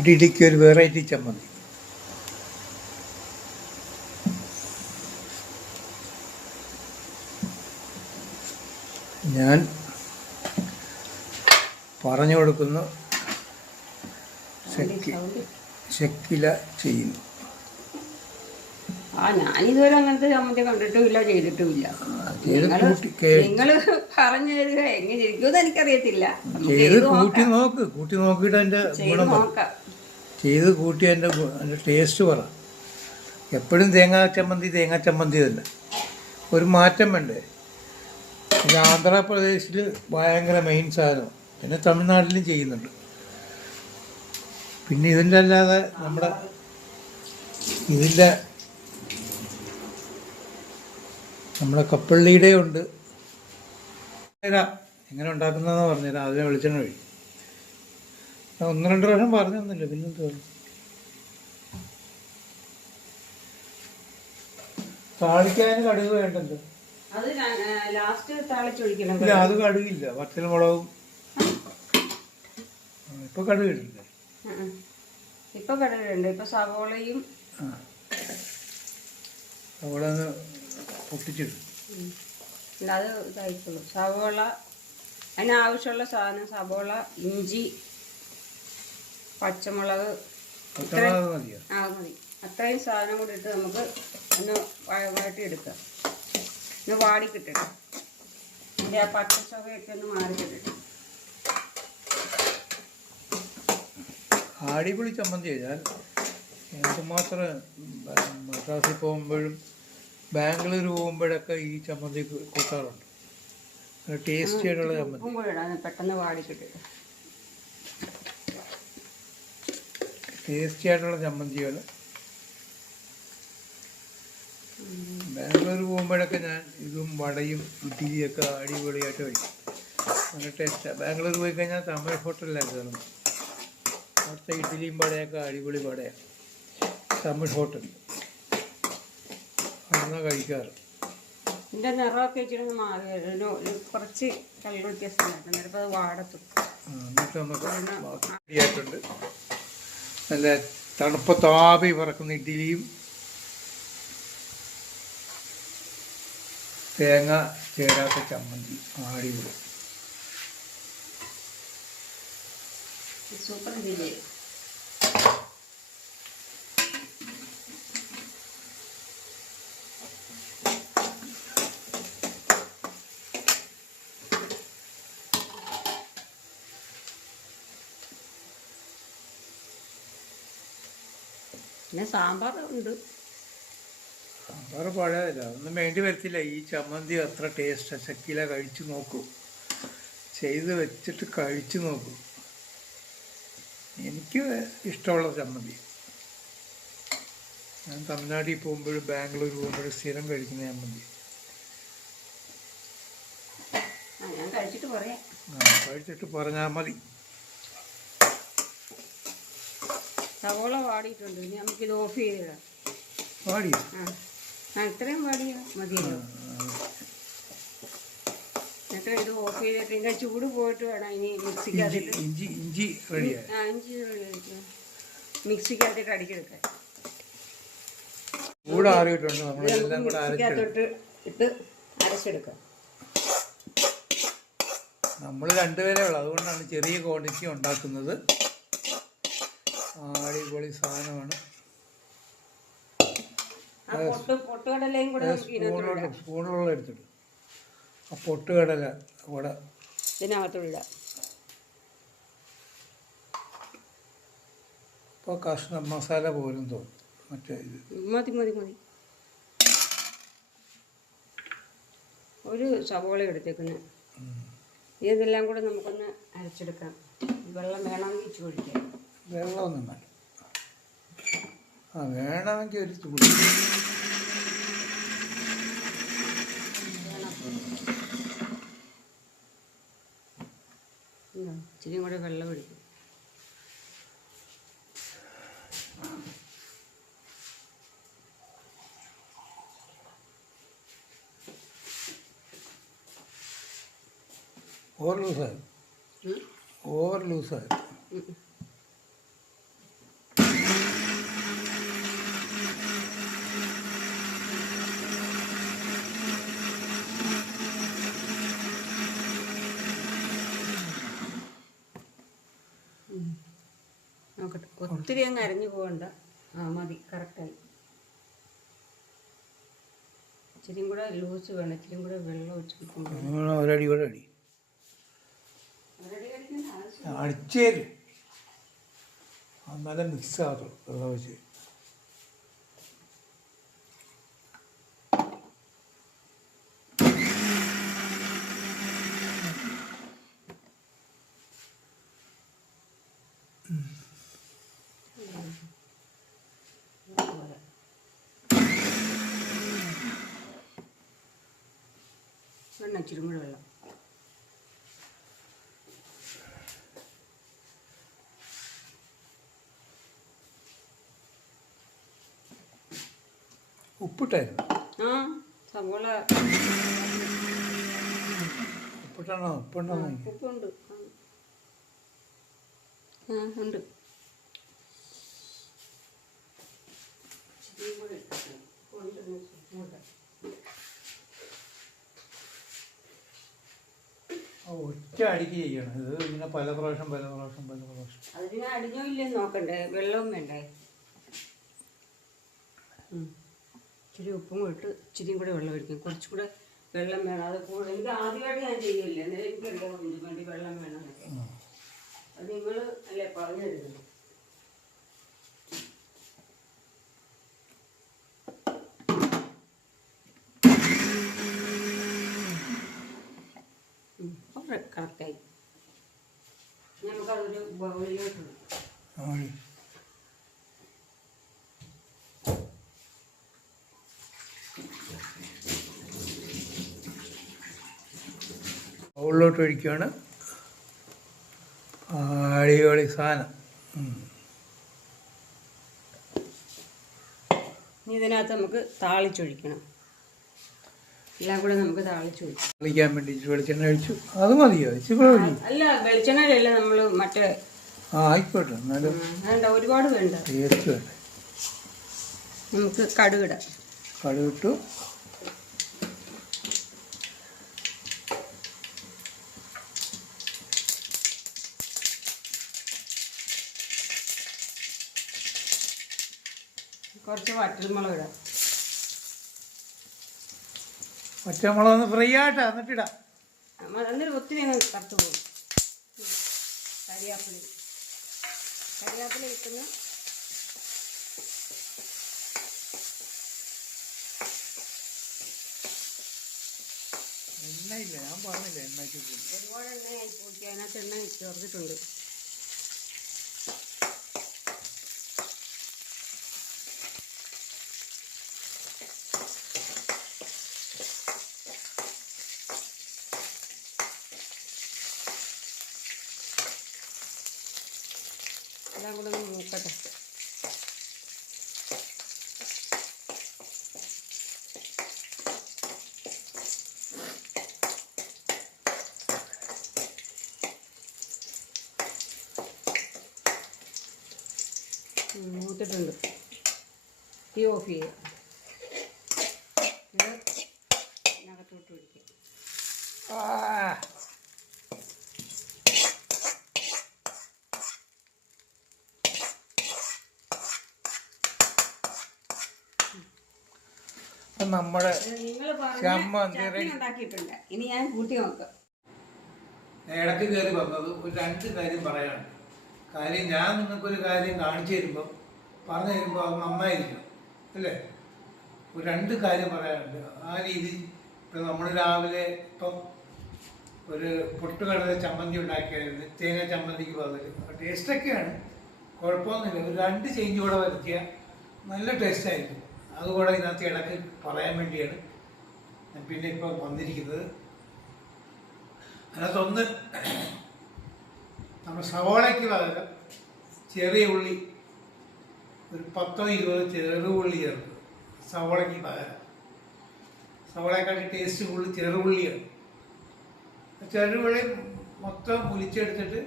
ഇഡലിക്ക് ഒരു വെറൈറ്റി ചമ്മന്തി. ഞാൻ പറഞ്ഞു കൊടുക്കുന്ന ശക്കി ശക്കില ചെയ്യുന്നു. ആ ഞാനിതുവരെ അങ്ങനത്തെ ചമ്മന്തി കണ്ടിട്ടുമില്ല ചെയ്തിട്ടുമില്ല. നിങ്ങൾ പറഞ്ഞു തരിക എങ്ങനെ ഇരിക്കുമെന്ന് എനിക്കറിയത്തില്ല. കൂട്ടി നോക്ക്. കൂട്ടി നോക്കിയിട്ട് ഗുണം നോക്കാം. ചെയ്ത് കൂട്ടി അതിന്റെ അതിന്റെ ടേസ്റ്റ് പറ. എപ്പോഴും തേങ്ങാ ചമ്മന്തി തേങ്ങാ ചമ്മന്തി തന്നെ. ഒരു മാറ്റം വേണ്ടേ? ഇത് ആന്ധ്രാപ്രദേശിൽ ഭയങ്കര മെയിൻ സാധനം. പിന്നെ തമിഴ്നാട്ടിലും ചെയ്യുന്നുണ്ട്. പിന്നെ ഇതിന്റെ അല്ലാതെ നമ്മുടെ ഇതിന്റെ നമ്മുടെ കപ്പള്ളിയുടെ ഉണ്ട് എങ്ങനെ ഉണ്ടാക്കുന്നതെന്ന് പറഞ്ഞുതരാം. അതിനെ വെളിച്ചെണ്ണ ഞാൻ ഒന്ന് രണ്ട് പ്രാവശ്യം പറഞ്ഞു തന്നില്ല പിന്നെന്ത് പറഞ്ഞു? താളിക്കാൻ കടുക് വേണ്ടല്ലോ. ഇല്ല അത് കടുകില്ല വറ്റൽ മുളകും. ഇപ്പൊ കടുക് ഇടില്ല ഉം, ഉം. ഇപ്പൊ കടലുണ്ട് ഇപ്പൊ സവോളയും സവോള പൊട്ടിച്ചിടും. അത് കഴിക്കുള്ളൂ സവോള അതിനാവശ്യമുള്ള സാധനം സവോള ഇഞ്ചി പച്ചമുളക് ആ മതി. അത്രയും സാധനം കൂടി ഇട്ട് നമുക്ക് ഒന്ന് വഴ- വഴട്ടിയെടുക്കാം ഒന്ന് വാടി കിട്ടണം അതിന്റെ ആ പച്ചച്ചൊവയൊക്കെ ഒന്ന് മാറി കിട്ടണം അടിപൊളി ചമ്മന്തി ചെയ്താൽ എന്തുമാത്രം മദ്രാസിൽ പോകുമ്പോഴും ബാംഗ്ലൂർ പോകുമ്പോഴൊക്കെ ഈ ചമ്മന്തി കൂട്ടാറുണ്ട്. ടേസ്റ്റി ആയിട്ടുള്ള ചമ്മന്തി. പെട്ടെന്ന് വാടി ടേസ്റ്റി ആയിട്ടുള്ള ചമ്മന്തികൾ ബാംഗ്ലൂർ പോകുമ്പോഴൊക്കെ ഞാൻ ഇതും വടയും ഇഡ്ഡലിയൊക്കെ അടിപൊളിയായിട്ട് കഴിക്കും. നല്ല ടേസ്റ്റാണ് ബാംഗ്ലൂർ പോയി കഴിഞ്ഞാൽ തമിഴ് ഹോട്ടലിലാണ് കയറുന്നത് അവിടുത്തെ ഇഡ്ഡലിയും വടയൊക്കെ അടിപൊളി വടയാണ് തമിഴ് ഹോട്ടൽ. അവിടുന്ന് കഴിക്കാറ്. ഇതിന്റെ നിറമൊക്കെ ഇച്ചിരി ഒന്ന് മാറി. വരും. ഒരു ഒരു കുറച്ച് കളർ വ്യത്യാസം ഉണ്ടായിരുന്നു ചിലപ്പോൾ അത് വാടത്തും. എന്നിട്ട് നമുക്ക് റെഡിയായിട്ടുണ്ട് നല്ല തണുപ്പത്താപി പറക്കുന്ന ഇഡ്ഡലിയും തേങ്ങ ചേരാത്ത ചമ്മന്തി. അടിപൊളി. സൂപ്പർ പിന്നെ സാമ്പാർ ഉണ്ട്. സാമ്പാർ പഴയതല്ല ഒന്നും വേണ്ടി വരത്തില്ല. ഈ ചമ്മന്തി അത്ര ടേസ്റ്റ് ചക്കില കഴിച്ചു നോക്കൂ. ചെയ്ത് വെച്ചിട്ട് കഴിച്ചു നോക്കൂ. എനിക്ക് ഇഷ്ടമുള്ള ചമ്മന്തി. ഞാൻ തമിഴ്നാട്ടിൽ പോകുമ്പോഴും ബാംഗ്ലൂർ പോകുമ്പോഴും സ്ഥിരം കഴിക്കുന്ന ചമ്മന്തി. ഞാൻ കഴിച്ചിട്ട് പറയാം. ആ, കഴിച്ചിട്ട് പറഞ്ഞാൽ മതി. സവോള വാടിയിട്ടുണ്ട്. ഇനി നമുക്കിത് ഓഫ് ചെയ്തിടാം. പാടിയോ ആ. ഇത്രയും വാടിയ മതിയല്ലോ. എന്നിട്ട് ഇത് ഓഫ് ചെയ്തിട്ട് ഇതിന്റെ ചൂട് പോയിട്ട് വേണം ഇനി മിക്സിക്കകത്തിട്ട്. ഇഞ്ചി ഇഞ്ചി ആ ഇഞ്ചി മിക്സിക്കകത്തിട്ട് അടിച്ചെടുക്കാൻ മിക്സിക്കകത്തോട്ട് ഇട്ട് അരച്ചെടുക്കാം. നമ്മൾ രണ്ടുപേരേ ഉള്ളൂ. അതുകൊണ്ടാണ് ചെറിയ ക്വാണ്ടിറ്റി ഉണ്ടാക്കുന്നത്. അടിപൊളി സാധനമാണ്. ഇടാം. സ്പൂണിലുള്ള എടുത്തിട്ട്. ആ പൊട്ടുകടല കൂടെ. ഇതിനകത്തുള്ള ഇപ്പോൾ കഷ്ണ മസാല പോലും തോന്നും. മറ്റേ ഇത്. മതി മതി മതി. ഒരു സവോള എടുത്തേക്കുന്നു. ഇതെല്ലാം കൂടെ നമുക്കൊന്ന് അരച്ചെടുക്കാം. വെള്ളം വേണമെങ്കിൽ ഇച്ചു ഒഴിക്കാം. വെള്ളമൊന്നും വേണ്ട. ആ വേണമെങ്കിൽ ഒരു തുള്ളി ഇച്ചിരി കൂടെ വെള്ളം ഒഴിക്കും. ഓവർ ലൂസായി. ഓവർ ലൂസായി നോക്കട്ടെ. ഒത്തിരി അങ്ങ് അരഞ്ഞു പോകണ്ട ആ മതി. കറക്റ്റായി ഇച്ചിരിയും കൂടെ ലൂസ് വേണം. ഇച്ചിരിയും കൂടെ വെള്ളം വെച്ച് ഒരടി കൂടെ അടി. അടിച്ചേര്. നല്ല മിക്സ് ആകത്തുള്ളൂ വെള്ളം വെച്ച് വെള്ളം ഇച്ചിരി കൂടെ വെള്ളം. ഉപ്പിട്ടായിരുന്നു. ആ സവോള. ഉപ്പിട്ടാണോ? ഉപ്പുണ്ടോ? ഉപ്പുണ്ട്. ആ. ഉണ്ട്. ഇച്ചിരിയും കൂടെ ഇട്ടിട്ട് ഒറ്റ അടിക്ക് ചെയ്യണം. ഇത് ഇങ്ങനെ പല പ്രാവശ്യം പല പ്രാവശ്യം പല പ്രാവശ്യം. അതിന് അടിഞ്ഞോ ഇല്ലെന്ന് നോക്കണ്ടേ? വെള്ളവും വേണ്ടേ? ഇച്ചിരി ഉപ്പും കൂടെ ഇട്ട് ഇച്ചിരിയും കൂടെ വെള്ളം ഒഴിക്കും. കുറച്ചുകൂടെ വെള്ളം വേണം. അത് കൂടെ എനിക്ക് ആദ്യമായിട്ട് ഞാൻ ചെയ്യില്ലേ? എനിക്കറിയാം വേണ്ടി വെള്ളം വേണം അത് നിങ്ങൾ അല്ലേ പറഞ്ഞു തരുന്നത് കറക്റ്റായി ബൗളിലോട്ട് ഒഴിക്കുകയാണ്. അടിപൊളി സാധനം. ഇതിനകത്ത് നമുക്ക് താളിച്ചൊഴിക്കണം. എല്ലാം കൂടെ നമുക്ക് താളിച്ചൊഴിക്കാം. വേണ്ടി വെളിച്ചെണ്ണ ഒഴിച്ചു. അത് മതിയോ? അല്ല വെളിച്ചെണ്ണയിലല്ല നമ്മൾ മറ്റേ ആ ആയിക്കോട്ടെ. എന്നാലും വേണ്ട ഒരുപാട് വേണ്ട. ടേസ്റ്റ് വേണ്ടേ. നമുക്ക് കടുകിടാം. കടുകിട്ടു. കുറച്ച് വറ്റൽമുളക് ഇടാം. ഒന്ന് ഫ്രൈ ആയിട്ടാ എന്നിട്ടിടാം. അന്നേരം ഒത്തിരി കറുത്ത് പോകും. ഉം. കരിയാപ്പില ഇട്ടുന്ന എണ്ണയില്ല ഞാൻ പറഞ്ഞില്ല എണ്ണയ്ക്ക് ഒരുപാട് പോയി അതിനകത്ത് എണ്ണ ചേർത്തിട്ടുണ്ട് എല്ലാം കൂടെ ഒന്ന് നോക്കട്ടെ. മൂത്തിട്ടുണ്ട്. തീ ഓഫ് ചെയ്യുക ഇത് ഇതിനകത്തോട്ട് ഒഴിക്കുക ആ. അപ്പം നമ്മുടെ ഇനി ഞാൻ കൂട്ടി നോക്കാം. ഇടയ്ക്ക് കയറി വന്നത് ഒരു രണ്ട് കാര്യം പറയാനുണ്ട്. കാര്യം ഞാൻ നിങ്ങൾക്കൊരു കാര്യം കാണിച്ചു തരുമ്പോൾ പറഞ്ഞു തരുമ്പോൾ അത് നന്നായിരിക്കണം അല്ലേ? ഒരു രണ്ട് കാര്യം പറയാനുണ്ട്. ആ രീതി ഇപ്പം നമ്മൾ രാവിലെ ഇപ്പം ഒരു പൊട്ടുകടല ചമ്മന്തി ഉണ്ടാക്കിയായിരുന്നു തേങ്ങ ചമ്മന്തിക്ക് പകരം. ടേസ്റ്റൊക്കെയാണ് കുഴപ്പമൊന്നുമില്ല. ഒരു രണ്ട് ചേഞ്ച് കൂടെ വരുത്തിയാൽ നല്ല ടേസ്റ്റായിരിക്കും അതുകൂടെ ഇതിനകത്ത് ഇടയ്ക്ക് പറയാൻ വേണ്ടിയാണ് ഞാൻ പിന്നെ ഇപ്പം വന്നിരിക്കുന്നത്. അതിനകത്തൊന്ന് നമ്മൾ സവോളയ്ക്ക് പകരം ചെറിയ ഉള്ളി ഒരു പത്തോ ഇരുപതോ ചെറുപുള്ളി ചേർക്കും സവോളയ്ക്ക് പകരം. സവോളയെക്കാട്ടി ടേസ്റ്റ് ഉള്ളി ചെറുപുള്ളിയാണ് ചെറുപുള്ളി മൊത്തം മുലിച്ചെടുത്തിട്ട്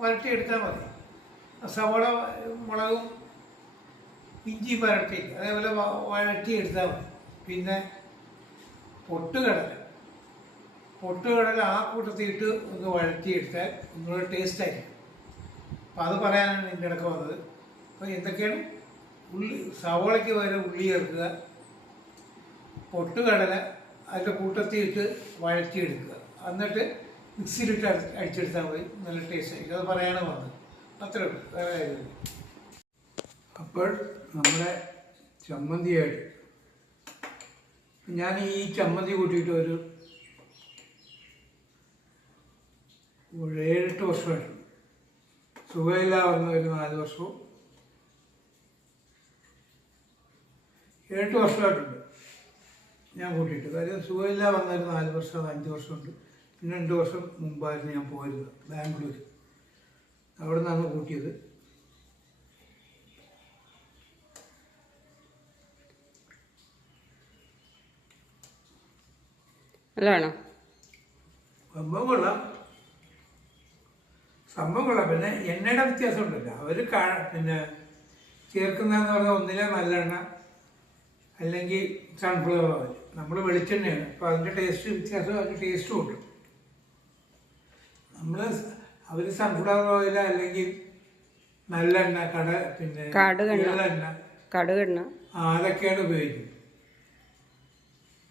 വരട്ടിയെടുത്താൽ മതി. സവോള മുളകും ഇഞ്ചി വരട്ടി അതേപോലെ വഴറ്റി എടുത്താൽ മതി. പിന്നെ പൊട്ടുകടല. പൊട്ടുകടല ആ കൂട്ടത്തിയിട്ട് ഒന്ന് വഴറ്റിയെടുത്താൽ ഒന്നുകൂടെ ടേസ്റ്റ് ആയിരിക്കും. അപ്പം അത് പറയാനാണ് നിന്റെ ഇടയ്ക്ക് വന്നത്. അപ്പോൾ എന്തൊക്കെയാണ്? ഉള്ളി സവോളയ്ക്ക് പകരം ഉള്ളി ചേർക്കുക. പൊട്ടുകടല അതിന്റെ കൂട്ടത്തിയിട്ട് വഴറ്റിയെടുക്കുക. എന്നിട്ട് മിക്സിയിലിട്ട് അടി- അടിച്ചെടുത്താൽ മതി. നല്ല ടേസ്റ്റ് ആയിരിക്കും. അത് പറയാനാണ് വന്നത്. അത്രേ ഉള്ളൂ. വേറെ കാര്യമില്ല അപ്പോൾ നമ്മുടെ ചമ്മന്തിയായിട്ട് ഞാൻ ഈ ചമ്മന്തി കൂട്ടിയിട്ട് ഒരു ഏഴെട്ട് വർഷമായിട്ടുണ്ട് സുഖമില്ലാതെ വന്ന ഒരു നാല് വർഷവും. ഏഴെട്ട് വർഷമായിട്ടുണ്ട് ഞാൻ കൂട്ടിയിട്ട്. കാര്യം സുഖമില്ല വന്ന ഒരു നാല് വർഷം അഞ്ച് വർഷമുണ്ട്. പിന്നെ രണ്ട് വർഷം മുമ്പായിരുന്നു ഞാൻ പോയിരുന്നത് ബാംഗ്ലൂർ അവിടെ നിന്നാണ് കൂട്ടിയത്. നല്ലതാണോ സംഭവം കൊള്ളാം സംഭവം കൊള്ളാം പിന്നെ എണ്ണയുടെ വ്യത്യാസം ഉണ്ടല്ലോ അവർ പിന്നെ ചേർക്കുന്നതെന്ന് പറഞ്ഞാൽ ഒന്നിലെ നല്ലെണ്ണ അല്ലെങ്കിൽ സൺഫ്ലവർ ഓയിൽ നമ്മൾ വെളിച്ചെണ്ണയാണ്. അപ്പോൾ അതിന്റെ ടേസ്റ്റ് വ്യത്യാസം അതിന്റെ ടേസ്റ്റും ഉണ്ട്. നമ്മൾ അവർ സൺഫ്ലവർ ഓയിൽ അല്ലെങ്കിൽ നല്ലെണ്ണ കട പിന്നെ കടുകെണ്ണ. ആ, അതൊക്കെയാണ് ഉപയോഗിക്കുന്നത്.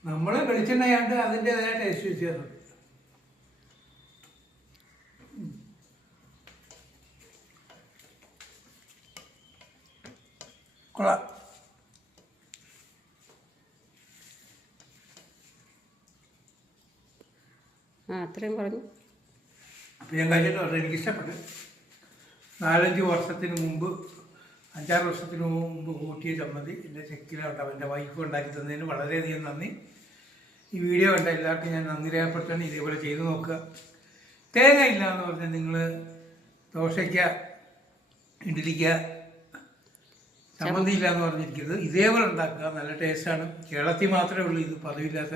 നമ്മൾ വെളിച്ചെണ്ണയാണ്ട് അതിന്റെതായ ടേസ്റ്റ് വ്യത്യാസമുണ്ട് കൊള്ളാം. ആ അത്രയും പറഞ്ഞു. അപ്പോൾ ഞാൻ കഴിഞ്ഞിട്ട് എനിക്ക് ഇഷ്ടപ്പെട്ടു നാലഞ്ച് വർഷത്തിന് മുമ്പ് അഞ്ചാറ് വർഷത്തിന് മുമ്പ് കൂട്ടിയ ചമ്മന്തി എന്റെ ചെക്കിലുണ്ട് അവന്റെ വൈഫ് ഉണ്ടാക്കി തന്നതിന് വളരെയധികം നന്ദി. ഈ വീഡിയോ കണ്ട എല്ലാവർക്കും ഞാൻ നന്ദി രേഖപ്പെടുത്തണം ഇതേപോലെ ചെയ്തു നോക്കുക. തേങ്ങ ഇല്ല എന്ന് പറഞ്ഞാൽ നിങ്ങൾ ദോശയ്ക്ക ഇഡലിക്ക ചമ്മന്തി ഇല്ല എന്ന് പറഞ്ഞിരിക്കുന്നത് ഇതേപോലെ ഉണ്ടാക്കുക. നല്ല ടേസ്റ്റാണ്. കേരളത്തിൽ മാത്രമേ ഉള്ളൂ ഇത് പതിവില്ലാത്ത.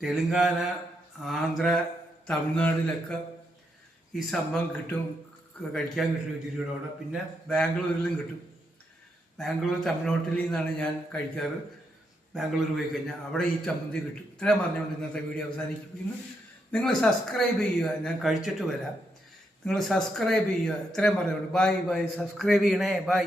തെലുങ്കാന ആന്ധ്ര തമിഴ്നാടിലൊക്കെ ഈ സംഭവം കിട്ടും. കഴിക്കാൻ കിട്ടും അവിടെ. പിന്നെ ബാംഗ്ലൂരിലും കിട്ടും. ബാംഗ്ലൂർ തമിഴ്നാട്ടിൽ നിന്നാണ് ഞാൻ കഴിക്കാറ്. ബാംഗ്ലൂർ പോയി കഴിഞ്ഞാൽ അവിടെ ഈ ചമ്മന്തി കിട്ടും. ഇത്രയും പറഞ്ഞുകൊണ്ട് ഇന്നത്തെ വീഡിയോ അവസാനിപ്പിക്കുന്നു. നിങ്ങൾ സബ്സ്ക്രൈബ് ചെയ്യുക. ഞാൻ കഴിച്ചിട്ട് വരാം. നിങ്ങൾ സബ്സ്ക്രൈബ് ചെയ്യുക. ഇത്രയും പറഞ്ഞുകൊണ്ട്. ബായ് ബായ് സബ്സ്ക്രൈബ് ചെയ്യണേ. ബൈ.